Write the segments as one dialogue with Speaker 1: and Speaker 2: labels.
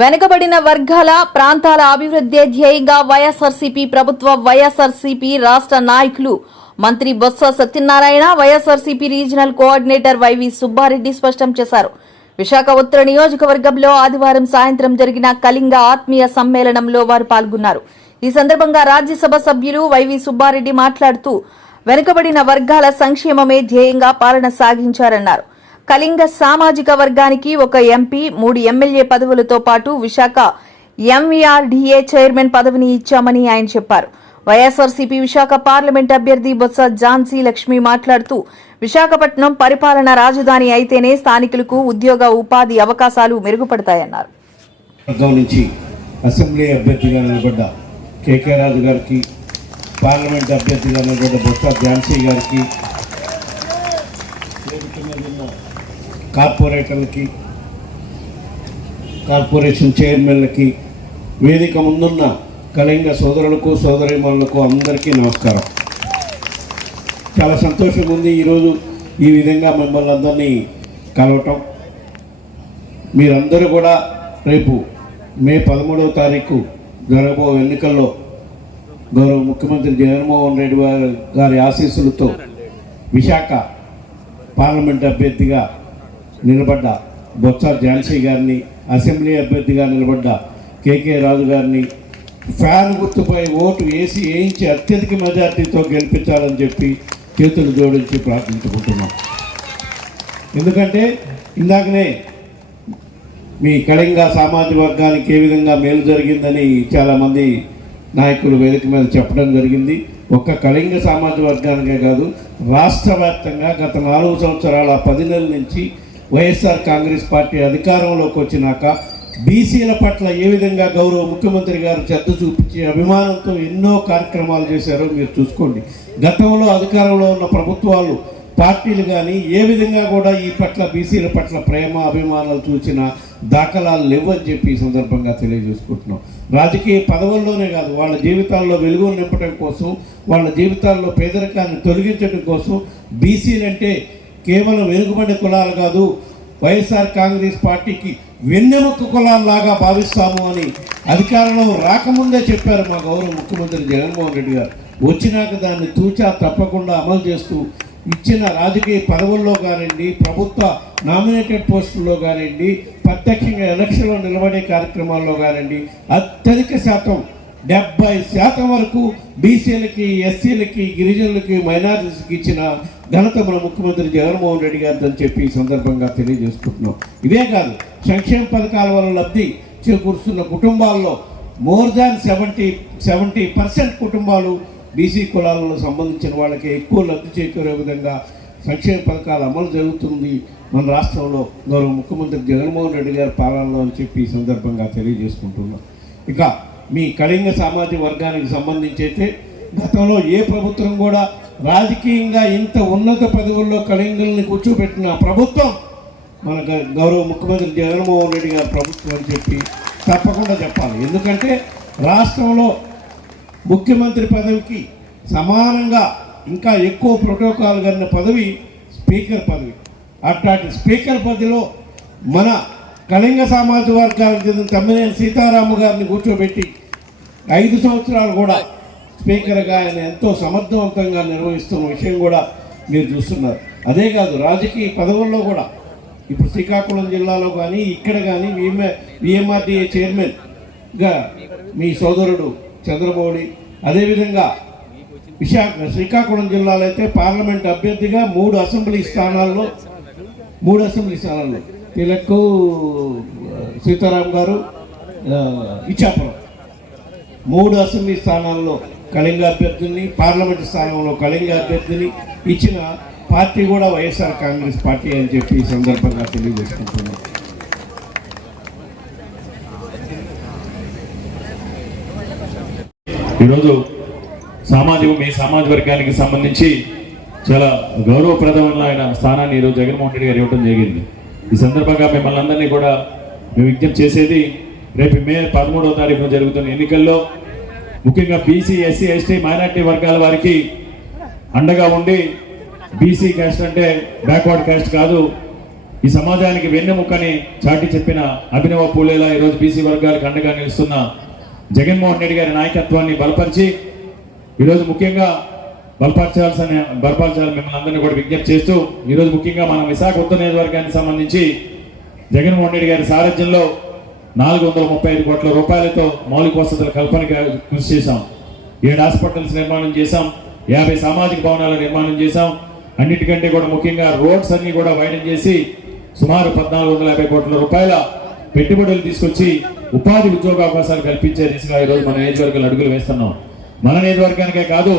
Speaker 1: వెనుకబడిన వర్గాల ప్రాంతాల అభివృద్ధి ధ్యేయంగా వైఎస్ఆర్సీపీ ప్రభుత్వ వైఎస్ఆర్సీపీ రాష్ట్ర నాయకులు మంత్రి Botsa Satyanarayana YSRCP regional coordinator YV Subba Reddy స్పష్టం చేశారు. విశాఖ ఉత్తర నియోజకవర్గంలో ఆదివారం సాయంత్రం జరిగిన కళింగ ఆత్మీయ సమ్మేళనంలో వారు పాల్గొన్నారు. ఈ సందర్భంగా రాజ్యసభ సభ్యులు వైవి సుబ్బారెడ్డి మాట్లాడుతూ వెనుకబడిన వర్గాల సంక్షేమమే ధ్యేయంగా పాలన సాగించారన్నారు. కళింగ సామాజిక వర్గానికి ఒక ఎంపీ మూడు ఎమ్మెల్యే పదవులతో పాటు విశాఖ ఎంవీఆర్డీఏ చైర్మన్ పదవిని ఇచ్చామని ఆయన చెప్పారు. వైఎస్ఆర్సీపీ విశాఖ పార్లమెంట్ అభ్యర్థి బొత్స ఝాన్సీ లక్ష్మి మాట్లాడుతూ విశాఖపట్నం పరిపాలన రాజధాని అయితేనే స్థానికులకు ఉద్యోగ ఉపాధి అవకాశాలు మెరుగుపడతాయన్నారు.
Speaker 2: నుంచి అసెంబ్లీ అభ్యర్థిగా నిలబడ్డ కేకే రాజు గారికి పార్లమెంట్ అభ్యర్థిగా నిలబడ్డ బొత్స ఝాన్సీ గారికి వేదిక మీద ఉన్న కార్పొరేటర్లకి కార్పొరేషన్ చైర్మన్లకి వేదిక ముందున్న కళింగ సోదరులకు సోదరిమణులకు అందరికీ నమస్కారం. చాలా సంతోషంగా ఉంది ఈరోజు ఈ విధంగా మిమ్మల్ని అందరినీ కలవటం. మీరందరూ కూడా రేపు మే పదమూడవ తారీఖు జరగబో ఎన్నికల్లో గౌరవ ముఖ్యమంత్రి జగన్మోహన్ రెడ్డి వారి గారి ఆశీస్సులతో విశాఖ పార్లమెంట్ అభ్యర్థిగా నిలబడ్డ బొత్స ఝాన్సీ గారిని అసెంబ్లీ అభ్యర్థిగా నిలబడ్డ కేకే రాజు గారిని ఫ్యాన్ గుర్తుపై ఓటు వేసి వేయించి అత్యధిక మెజార్టీతో గెలిపించాలని చెప్పి చేతులు జోడించి ప్రార్థించుకుంటున్నాం. ఎందుకంటే ఇందాకనే మీ కళింగ సామాజిక వర్గానికి ఏ విధంగా మేలు జరిగిందని చాలామంది నాయకులు వేదిక మీద చెప్పడం జరిగింది. ఒక్క కళింగ సామాజిక వర్గానికే కాదు రాష్ట్ర వ్యాప్తంగా గత నాలుగు సంవత్సరాల పది నెలల నుంచి వైఎస్ఆర్ కాంగ్రెస్ పార్టీ అధికారంలోకి వచ్చినాక బీసీల పట్ల ఏ విధంగా గౌరవ ముఖ్యమంత్రి గారు శ్రద్ధ చూపించి అభిమానంతో ఎన్నో కార్యక్రమాలు చేశారో మీరు చూసుకోండి. గతంలో అధికారంలో ఉన్న ప్రభుత్వాలు పార్టీలు కానీ ఏ విధంగా కూడా ఈ పట్ల బీసీల పట్ల ప్రేమ అభిమానాలు చూసిన దాఖలాలు లేవని చెప్పి ఈ సందర్భంగా తెలియజేసుకుంటున్నాం. రాజకీయ పదవుల్లోనే కాదు వాళ్ళ జీవితాల్లో వెలుగులు నింపడం కోసం వాళ్ళ జీవితాల్లో పేదరికాన్ని తొలగించడం కోసం బీసీలంటే కేవలం వెనుకబడి కులాలు కాదు వైఎస్ఆర్ కాంగ్రెస్ పార్టీకి వెన్నెముక కులాల్లాగా భావిస్తాము అని అధికారంలో రాకముందే చెప్పారు మా గౌరవ ముఖ్యమంత్రి జగన్మోహన్ రెడ్డి గారు. వచ్చినాక దాన్ని తూచా తప్పకుండా అమలు చేస్తూ ఇచ్చిన రాజకీయ పదవుల్లో కానివ్వండి ప్రభుత్వ నామినేటెడ్ పోస్టుల్లో కానివ్వండి ప్రత్యక్షంగా ఎలక్షన్లో నిలబడే కార్యక్రమాల్లో కానివ్వండి అత్యధిక శాతం డెబ్బై శాతం వరకు బీసీలకి ఎస్సీలకి గిరిజనులకి మైనారిటీస్కి ఇచ్చిన ఘనత మన ముఖ్యమంత్రి జగన్మోహన్ రెడ్డి గారిని అని చెప్పి ఈ సందర్భంగా తెలియజేసుకుంటున్నాం. ఇవే కాదు సంక్షేమ పథకాల వల్ల లబ్ధి చేకూరుస్తున్న కుటుంబాల్లో more than seventy seventy percent కుటుంబాలు బీసీ కులాలలో సంబంధించిన వాళ్ళకి ఎక్కువ లబ్ధి చేకూరే విధంగా సంక్షేమ పథకాలు అమలు జరుగుతుంది మన రాష్ట్రంలో గౌరవ ముఖ్యమంత్రి జగన్మోహన్ రెడ్డి గారి పాలనలో అని చెప్పి ఈ సందర్భంగా తెలియజేసుకుంటున్నాం. ఇక మీ కళింగ సామాజిక వర్గానికి సంబంధించి అయితే గతంలో ఏ ప్రభుత్వం కూడా రాజకీయంగా ఇంత ఉన్నత పదవుల్లో కళింగుల్ని కూర్చోబెట్టిన ప్రభుత్వం మన గౌరవ ముఖ్యమంత్రి జగన్మోహన్ రెడ్డి గారి ప్రభుత్వం అని చెప్పి తప్పకుండా చెప్పాలి. ఎందుకంటే రాష్ట్రంలో ముఖ్యమంత్రి పదవికి సమానంగా ఇంకా ఎక్కువ ప్రోటోకాల్ కలిగిన పదవి స్పీకర్ పదవి. అట్లాంటి స్పీకర్ పదవిలో మన కళింగ సామాజిక వర్గానికి చెందిన తమ్మినేని సీతారాము గారిని కూర్చోబెట్టి ఐదు సంవత్సరాలు కూడా స్పీకర్గా ఆయన ఎంతో సమర్థవంతంగా నిర్వహిస్తున్న విషయం కూడా మీరు చూస్తున్నారు. అదే కాదు రాజకీయ పదవుల్లో కూడా ఇప్పుడు శ్రీకాకుళం జిల్లాలో కానీ ఇక్కడ కానీ విఎంఏ విఎంఆర్డీఏ చైర్మన్గా మీ సోదరుడు చంద్రమౌళి అదేవిధంగా విశాఖ శ్రీకాకుళం జిల్లాలో అయితే పార్లమెంట్ అభ్యర్థిగా మూడు అసెంబ్లీ స్థానాల్లో మూడు అసెంబ్లీ స్థానాల్లో తిలక్కు సీతారాం గారు ఇచ్చాపురం. మూడు అసెంబ్లీ స్థానాల్లో కళింగ అభ్యర్థిని పార్లమెంట్ స్థానంలో కళింగ అభ్యర్థిని ఇచ్చిన పార్టీ కూడా వైఎస్ఆర్ కాంగ్రెస్ పార్టీ అని చెప్పి ఈ సందర్భంగా తెలియజేసుకుంటున్నాం.
Speaker 3: ఈరోజు సామాజిక మీ సమాజ వర్గానికి సంబంధించి చాలా గౌరవప్రదమైన స్థానాన్ని ఈరోజు జగన్మోహన్ రెడ్డి గారు ఇవ్వడం జరిగింది. ఈ సందర్భంగా మిమ్మల్ని అందరినీ కూడా మేము విజ్ఞప్తి చేసేది రేపు మే పదమూడవ తారీఖున జరుగుతున్న ఎన్నికల్లో ముఖ్యంగా బీసీ ఎస్సీ ఎస్టీ మైనార్టీ వర్గాల వారికి అండగా ఉండి బీసీ క్యాస్ట్ అంటే బ్యాక్వర్డ్ క్యాస్ట్ కాదు ఈ సమాజానికి వెన్నెముక్కని చాటి చెప్పిన అభినవ పూలేలా ఈరోజు బీసీ వర్గాలకు అండగా నిలుస్తున్న జగన్మోహన్ రెడ్డి గారి నాయకత్వాన్ని బలపరిచి ఈరోజు ముఖ్యంగా బలపరచాల్సిన బలపరచాలని మిమ్మల్ని అందరినీ కూడా విజ్ఞప్తి చేస్తూ ఈరోజు ముఖ్యంగా మనం విశాఖ ఉత్తర నియోజకవర్గానికి సంబంధించి జగన్మోహన్ రెడ్డి గారి సారథ్యంలో నాలుగు వందల ముప్పై ఐదు కోట్ల రూపాయలతో మౌలిక వసతుల కల్పనకి కృషి చేశాం. ఏడు హాస్పిటల్స్ నిర్మాణం చేశాం. యాభై సామాజిక భవనాల నిర్మాణం చేశాం. అన్నిటికంటే కూడా ముఖ్యంగా రోడ్స్ అన్ని కూడా వైడన్ చేసి సుమారు పద్నాలుగు వందల యాభై కోట్ల రూపాయల పెట్టుబడులు తీసుకొచ్చి ఉపాధి ఉద్యోగ అవకాశాలు కల్పించే దిశగా ఈరోజు మన నియోజకవర్గాలు అడుగులు వేస్తున్నాం. మన నియోజకవర్గానికే కాదు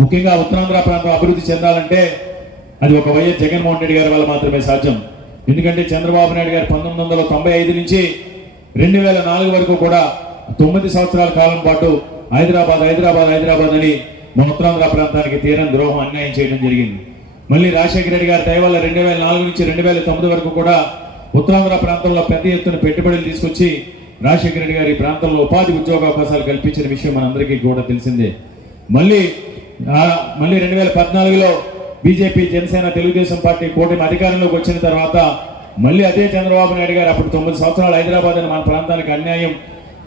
Speaker 3: ముఖ్యంగా ఉత్తరాంధ్ర ప్రాంతం అభివృద్ధి చెందాలంటే అది ఒక వైఎస్ జగన్మోహన్ రెడ్డి గారి వల్ల మాత్రమే సాధ్యం. ఎందుకంటే చంద్రబాబు నాయుడు గారు పంతొమ్మిది వందల తొంభై ఐదు నుంచి రెండు వేల నాలుగు వరకు కూడా తొమ్మిది సంవత్సరాల కాలం పాటు హైదరాబాద్ హైదరాబాద్ హైదరాబాద్ అని మన ఉత్తరాంధ్ర ప్రాంతానికి తీరం ద్రోహం అన్యాయం చేయడం జరిగింది. మళ్ళీ రాజశేఖర రెడ్డి గారి దయవల్ల రెండు వేల నాలుగు నుంచి రెండు వేల తొమ్మిది వరకు కూడా ఉత్తరాంధ్ర ప్రాంతంలో పెద్ద ఎత్తున పెట్టుబడులు తీసుకొచ్చి రాజశేఖర రెడ్డి గారి ప్రాంతంలో ఉపాధి ఉద్యోగ అవకాశాలు కల్పించిన విషయం మనందరికీ కూడా తెలిసిందే. మళ్ళీ మళ్ళీ రెండు వేల పద్నాలుగులో బీజేపీ జనసేన తెలుగుదేశం పార్టీ కూటమి అధికారంలోకి వచ్చిన తర్వాత మళ్ళీ అదే చంద్రబాబు నాయుడు గారు అప్పుడు తొమ్మిది సంవత్సరాలు హైదరాబాద్ అని మన ప్రాంతానికి అన్యాయం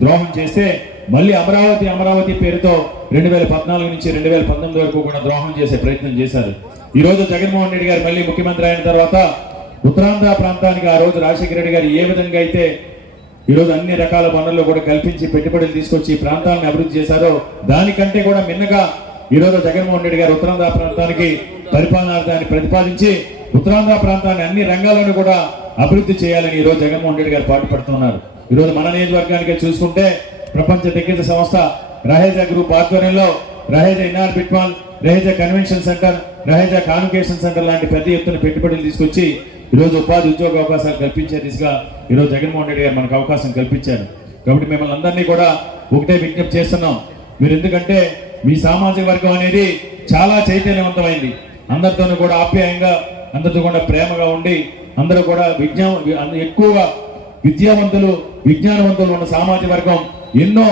Speaker 3: ద్రోహం చేస్తే మళ్ళీ అమరావతి అమరావతి పేరుతో రెండు వేల పద్నాలుగు నుంచి రెండు వేల పంతొమ్మిది వరకు కూడా ద్రోహం చేసే ప్రయత్నం చేశారు. ఈ రోజు జగన్మోహన్ రెడ్డి గారు మళ్ళీ ముఖ్యమంత్రి అయిన తర్వాత ఉత్తరాంధ్ర ప్రాంతానికి ఆ రోజు రాజశేఖర రెడ్డి గారు ఏ విధంగా అయితే ఈరోజు అన్ని రకాల వనరులు కూడా కల్పించి పెట్టుబడులు తీసుకొచ్చి ప్రాంతాలను అభివృద్ధి చేశారో దానికంటే కూడా మిన్నగా ఈరోజు జగన్మోహన్ రెడ్డి గారు ఉత్తరాంధ్ర ప్రాంతానికి పరిపాలనార్థాన్ని ప్రతిపాదించి ఉత్తరాంధ్ర ప్రాంతాన్ని అన్ని రంగాలను కూడా అభివృద్ధి చేయాలని ఈరోజు జగన్మోహన్ రెడ్డి గారు పాటుపడుతున్నారు. ఈరోజు మన నియోజకవర్గానికి చూసుకుంటే ప్రపంచ దిగ్గజ సంస్థ రహేజా గ్రూప్ ఆధ్వర్యంలో Raheja Inorbit Raheja convention centre Raheja convocation centre లాంటి పెద్ద ఎత్తున పెట్టుబడులు తీసుకొచ్చి ఈరోజు ఉపాధి ఉద్యోగ అవకాశాలు కల్పించే దిశగా ఈరోజు జగన్మోహన్ రెడ్డి గారు మనకు అవకాశం కల్పించారు. కాబట్టి మిమ్మల్ని అందరినీ కూడా ఒకటే విజ్ఞప్తి చేస్తున్నాం. మీరు ఎందుకంటే మీ సామాజిక వర్గం అనేది చాలా చైతన్యవంతమైంది. అందరితోనూ కూడా ఆప్యాయంగా అందరితో కూడా ప్రేమగా ఉండి అందరూ కూడా విజ్ఞా ఎక్కువగా విద్యావంతులు విజ్ఞానవంతులు ఉన్న సామాజిక వర్గం ఎన్నో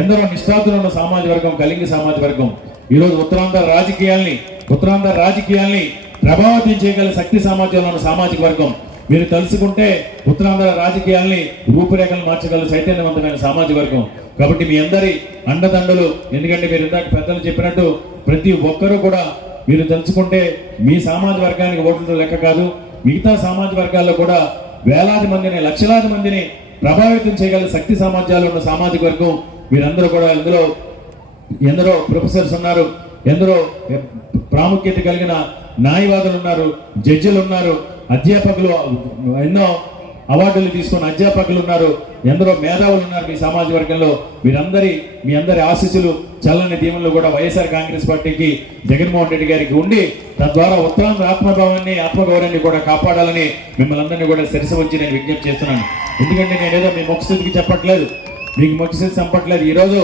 Speaker 3: ఎందరో నిష్ఠాతులు ఉన్న సామాజిక వర్గం కలిగి సామాజిక వర్గం. ఈరోజు ఉత్తరాంధ్ర రాజకీయాల్ని ఉత్తరాంధ్ర రాజకీయాల్ని ప్రభావితం చేయగల శక్తి సామర్థ్యంలో ఉన్న సామాజిక వర్గం. మీరు తలుసుకుంటే ఉత్తరాంధ్ర రాజకీయాల్ని రూపురేఖలు మార్చగల చైతన్యవంతమైన సామాజిక వర్గం. కాబట్టి మీ అందరి అండదండలు ఎందుకంటే మీరు ఇందాక పెద్దలు చెప్పినట్టు ప్రతి ఒక్కరూ కూడా మీరు తలుచుకుంటే మీ సామాజిక వర్గానికి ఓట్లతో లెక్క కాదు మిగతా సామాజిక వర్గాల్లో కూడా వేలాది మందిని లక్షలాది మందిని ప్రభావితం చేయగల శక్తి సామర్థ్యాలు ఉన్న సామాజిక వర్గం మీరందరూ కూడా ఇందులో ఎందరో ప్రొఫెసర్స్ ఉన్నారు ఎందరో ప్రాముఖ్యత కలిగిన న్యాయవాదులు ఉన్నారు జడ్జిలు ఉన్నారు అధ్యాపకులు ఎన్నో అవార్డులు తీసుకున్న అధ్యాపకులు ఉన్నారు ఎందరో మేధావులు ఉన్నారు మీ సామాజిక వర్గంలో. మీరందరి మీ అందరి ఆశీస్సులు చల్లని దీవెనలు కూడా వైఎస్ఆర్ కాంగ్రెస్ పార్టీకి జగన్మోహన్ రెడ్డి గారికి ఉండి తద్వారా ఉత్తరాంధ్ర ఆత్మభావాన్ని ఆత్మగౌరవాన్ని కూడా కాపాడాలని మిమ్మల్ని అందరినీ కూడా శిరస వచ్చి నేను విజ్ఞప్తి చేస్తున్నాను. ఎందుకంటే నేను ఏదో మీ ముఖస్థితికి చెప్పట్లేదు. మీకు ముఖస్థితి చెప్పట్లేదు. ఈరోజు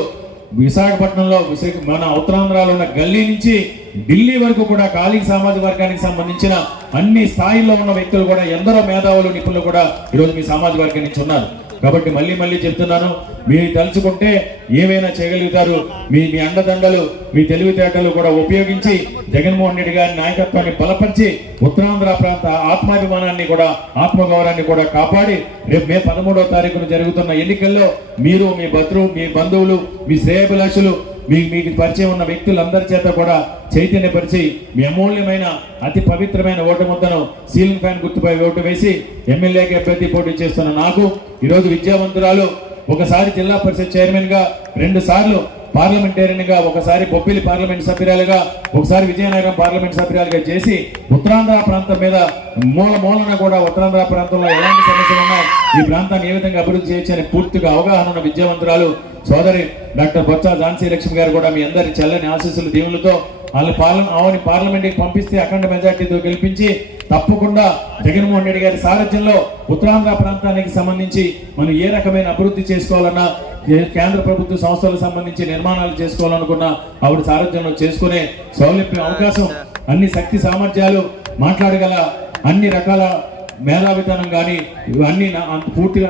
Speaker 3: విశాఖపట్నంలో విశాఖ మన ఉత్తరాంధ్రలో ఉన్న గల్లీ నుంచి ఢిల్లీ వరకు కూడా ఖాళీ సామాజిక వర్గానికి సంబంధించిన అన్ని స్థాయిల్లో ఉన్న వ్యక్తులు కూడా ఎందరో మేధావులు నిపుణులు కూడా ఈరోజు మీ సామాజిక వర్గం నుంచి ఉన్నారు. కాబట్టి మళ్ళీ మళ్ళీ చెప్తున్నాను మీరు తలుచుకుంటే ఏమైనా చేయగలుగుతారు. మీ మీ అండదండలు మీ తెలివితేటలు కూడా ఉపయోగించి జగన్మోహన్ రెడ్డి గారి నాయకత్వాన్ని బలపరిచి ఉత్తరాంధ్ర ప్రాంత ఆత్మాభిమానాన్ని కూడా ఆత్మగౌరవాన్ని కూడా కాపాడి రేపు మే పదమూడవ తారీఖున జరుగుతున్న ఎన్నికల్లో మీరు మీ భద్రు మీ బంధువులు మీ శ్రేయభిలాషులు మీ మీకు పరిచయం ఉన్న వ్యక్తులందరి చేత కూడా చైతన్యపరిచి మీ అమూల్యమైన అతి పవిత్రమైన ఓటు ముద్దను సీలింగ్ ఫ్యాన్ గుర్తుపై ఓటు వేసి ఎమ్మెల్యేకి అభ్యర్థి పోటీ చేస్తున్న నాకు ఈరోజు విద్యావంతురాలు ఒకసారి జిల్లా పరిషత్ చైర్మన్గా రెండుసార్లు రెండు సార్లు పార్లమెంటేరియన్గా ఒకసారి బొబ్బిలి పార్లమెంట్ సభ్యురాలుగా ఒకసారి విజయనగరం పార్లమెంట్ సభ్యురాలుగా చేసి ఉత్తరాంధ్ర ప్రాంతం మీద మూల మూలన కూడా ఉత్తరాంధ్ర ప్రాంతంలో ఎలాంటి సమస్యలు ఉన్నాయి ఈ ప్రాంతాన్ని ఏ విధంగా అభివృద్ధి చేయొచ్చు అని పూర్తిగా అవగాహన ఉన్న విద్యావంతురాలు సోదరి డాక్టర్ బొత్స ఝాన్సీ లక్ష్మి గారు కూడా మీ అందరి చల్లని ఆశీస్సులు దీవులతో వాళ్ళని పాలన ఆమెని పార్లమెంట్కి పంపిస్తే అఖండ మెజార్టీతో గెలిపించి తప్పకుండా జగన్మోహన్ రెడ్డి గారి సారథ్యంలో ఉత్తరాంధ్ర ప్రాంతానికి సంబంధించి మనం ఏ రకమైన అభివృద్ధి చేసుకోవాలన్నా ఏ కేంద్ర ప్రభుత్వ సంస్థలకు సంబంధించి నిర్మాణాలు చేసుకోవాలనుకున్నా ఆవిడ సారథ్యంలో చేసుకునే సౌలభ్యం అవకాశం అన్ని శక్తి సామర్థ్యాలు మాట్లాడగల అన్ని రకాల మేధావితనం కానీ ఇవన్నీ నా- పూర్తిగా